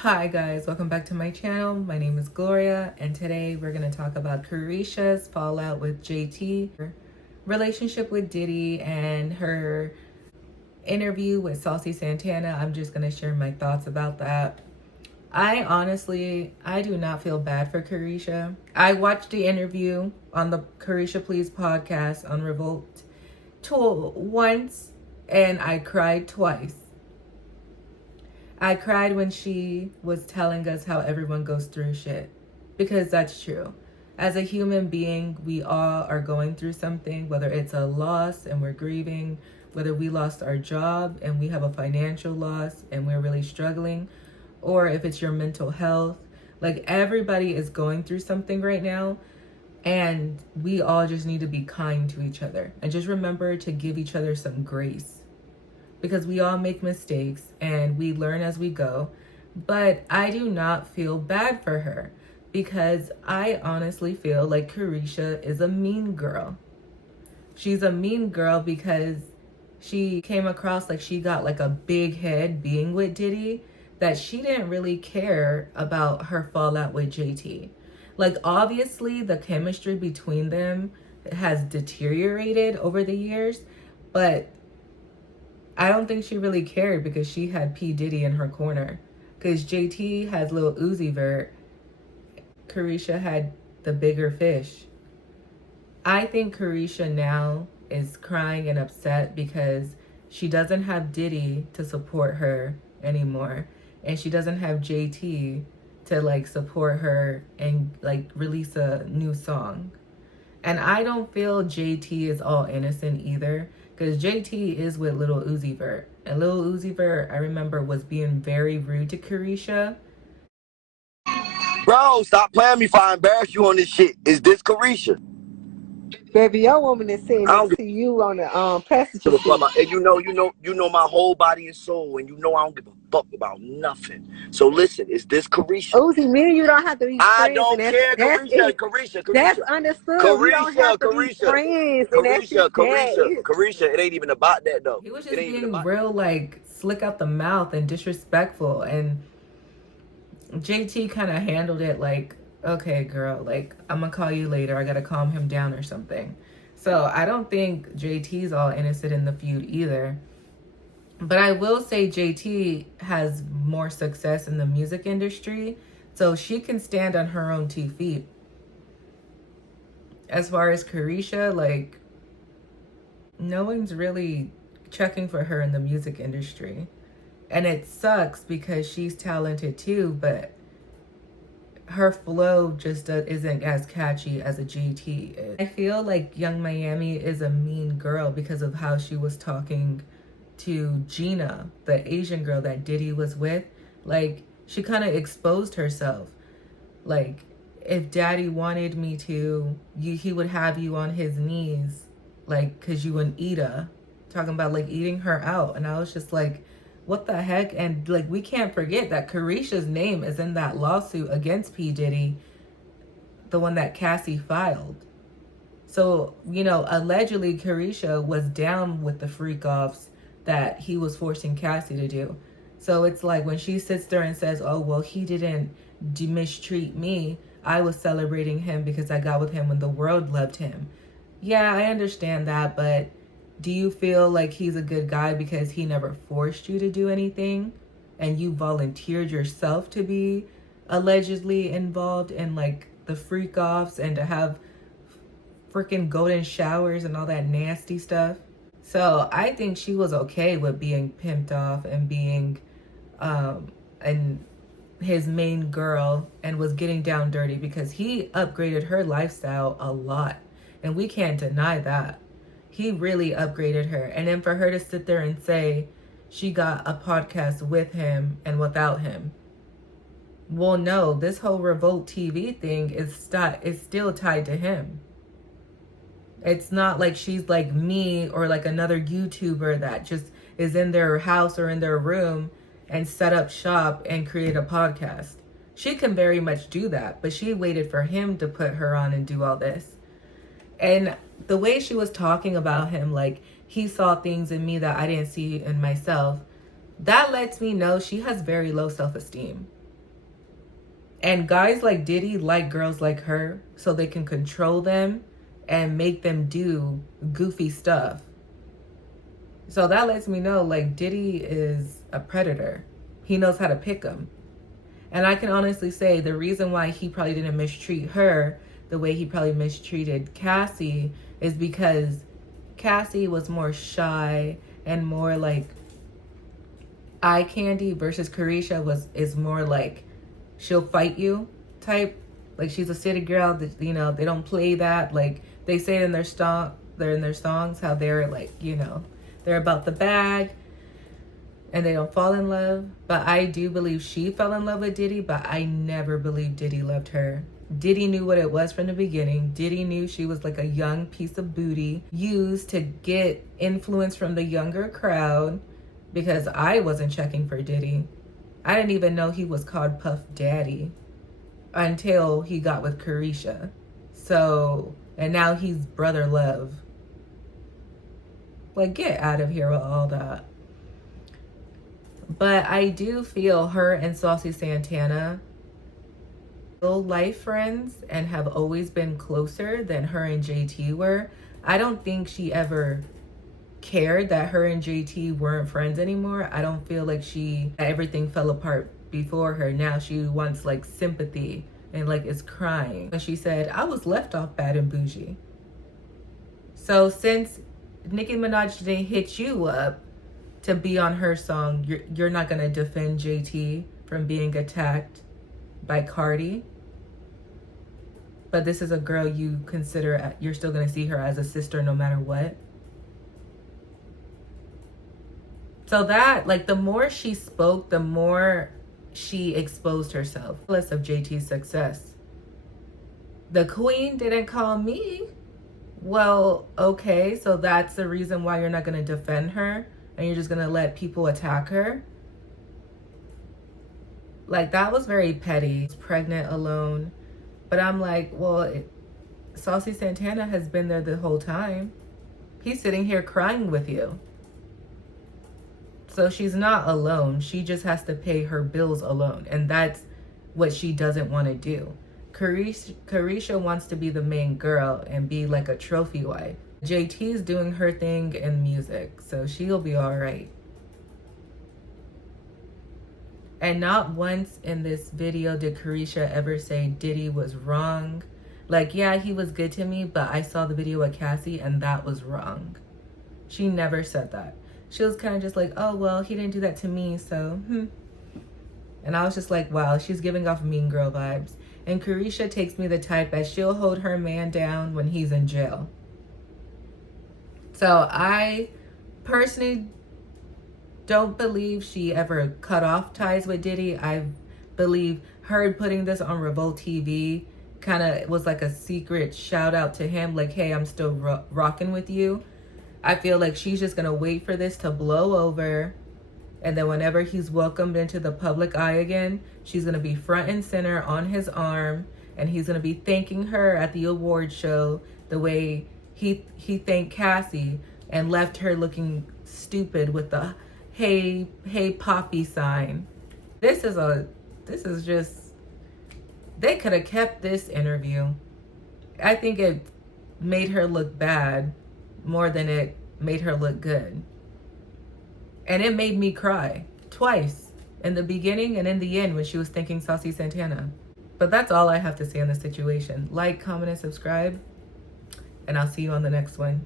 Hi guys, welcome back to my channel. My name is Gloria and today we're going to talk about Caresha's fallout with JT, her relationship with Diddy, and her interview with Saucy Santana. I'm just going to share my thoughts about that. I do not feel bad for Caresha. I watched the interview on the Caresha Please podcast on Revolt once and I cried twice. I cried when she was telling us how everyone goes through shit, because that's true. As a human being, we all are going through something, whether it's a loss and we're grieving, whether we lost our job and we have a financial loss and we're really struggling, or if it's your mental health. Like, everybody is going through something right now, and we all just need to be kind to each other and just remember to give each other some grace, because we all make mistakes and we learn as we go. But I do not feel bad for her, because I honestly feel like Caresha is a mean girl. She's a mean girl because she came across like she got like a big head being with Diddy, that she didn't really care about her fallout with JT. Like, obviously the chemistry between them has deteriorated over the years, but I don't think she really cared because she had P. Diddy in her corner. Because JT has Lil Uzi Vert. Caresha had the bigger fish. I think Caresha now is crying and upset because she doesn't have Diddy to support her anymore. And she doesn't have JT to like support her and like release a new song. And I don't feel JT is all innocent either, because JT is with Lil Uzi Vert. And Lil Uzi Vert, I remember, was being very rude to Caresha. Bro, stop playing me if I embarrass you on this shit. Is this Caresha? Baby, your woman is sitting I don't next to you on the passenger give a seat. fuck about, and you know my whole body and soul, and you know I don't give a fuck about nothing. So listen, is this Caresha? Uzi, me and you don't have to be I friends. don't And care, Caresha. Caresha. That's understood. We don't have to be friends. And that's just that. Caresha. It ain't even about that though. He was It just ain't even being about real, like, slick out the mouth and disrespectful. And JT kind of handled it like, okay, girl, like, I'm gonna call you later. I gotta calm him down or something. So I don't think JT's all innocent in the feud either. But I will say JT has more success in the music industry, so she can stand on her own 2 feet. As far as Caresha, like, no one's really checking for her in the music industry. And it sucks because she's talented too, but her flow just isn't as catchy as a JT is. I feel like Young Miami is a mean girl because of how she was talking to Gina, the Asian girl that Diddy was with. Like, she kind of exposed herself. Like, if Daddy wanted me to, he would have you on his knees, like, because you wouldn't eat her. Talking about, like, eating her out. And I was just like, what the heck? And, like, we can't forget that Caresha's name is in that lawsuit against P. Diddy, the one that Cassie filed. So, you know, allegedly Caresha was down with the freak-offs that he was forcing Cassie to do. So it's like when she sits there and says, oh, well, he didn't mistreat me. I was celebrating him because I got with him when the world loved him. Yeah, I understand that, but do you feel like he's a good guy because he never forced you to do anything and you volunteered yourself to be allegedly involved in like the freak offs and to have freaking golden showers and all that nasty stuff? So I think she was okay with being pimped off and being and his main girl, and was getting down dirty because he upgraded her lifestyle a lot, and we can't deny that. He really upgraded her. And then for her to sit there and say she got a podcast with him and without him. Well, no, this whole Revolt TV thing is still tied to him. It's not like she's like me or like another YouTuber that just is in their house or in their room and set up shop and create a podcast. She can very much do that, but she waited for him to put her on and do all this. And the way she was talking about him, like he saw things in me that I didn't see in myself, that lets me know she has very low self-esteem. And guys like Diddy like girls like her so they can control them and make them do goofy stuff. So that lets me know, like, Diddy is a predator. He knows how to pick them. And I can honestly say the reason why he probably didn't mistreat her the way he probably mistreated Cassie is because Cassie was more shy and more like eye candy versus Caresha is more like she'll fight you type. Like, she's a city girl that, you know, they don't play that. Like, they say in their songs how they're like, you know, they're about the bag and they don't fall in love. But I do believe she fell in love with Diddy, but I never believed Diddy loved her. Diddy knew what it was from the beginning. Diddy knew she was like a young piece of booty used to get influence from the younger crowd, because I wasn't checking for Diddy. I didn't even know he was called Puff Daddy until he got with Caresha. So, and now he's Brother Love. Like, get out of here with all that. But I do feel her and Saucy Santana real life friends and have always been closer than her and JT were. I don't think she ever cared that her and JT weren't friends anymore. I don't feel like everything fell apart before her. Now she wants like sympathy and like is crying. And she said, I was left off bad and bougie. So since Nicki Minaj didn't hit you up to be on her song, you're not gonna defend JT from being attacked by Cardi. But this is a girl you consider, you're still gonna see her as a sister no matter what. So that, like, the more she spoke, the more she exposed herself. Less of JT's success. The queen didn't call me. Well, okay, so that's the reason why you're not going to defend her and you're just going to let people attack her. Like, that was very petty. She's pregnant alone. But I'm like, well, Saucy Santana has been there the whole time. He's sitting here crying with you. So she's not alone. She just has to pay her bills alone. And that's what she doesn't want to do. Caresha wants to be the main girl and be like a trophy wife. JT's doing her thing in music, so she'll be all right. And not once in this video did Caresha ever say Diddy was wrong. Like, yeah, he was good to me, but I saw the video with Cassie and that was wrong. She never said that. She was kind of just like, oh, well, he didn't do that to me, so, And I was just like, wow, she's giving off mean girl vibes. And Caresha takes me the type that she'll hold her man down when he's in jail. So I personally don't believe she ever cut off ties with Diddy. I believe her putting this on Revolt TV kind of was like a secret shout out to him. Like, hey, I'm still rocking with you. I feel like she's just going to wait for this to blow over. And then whenever he's welcomed into the public eye again, she's going to be front and center on his arm. And he's going to be thanking her at the award show the way he thanked Cassie and left her looking stupid with the hey Poppy sign. This is just, they could have kept this interview. I think it made her look bad more than it made her look good. And it made me cry twice, in the beginning and in the end when she was thanking Saucy Santana. But that's all I have to say on the situation. Like, comment, and subscribe, and I'll see you on the next one.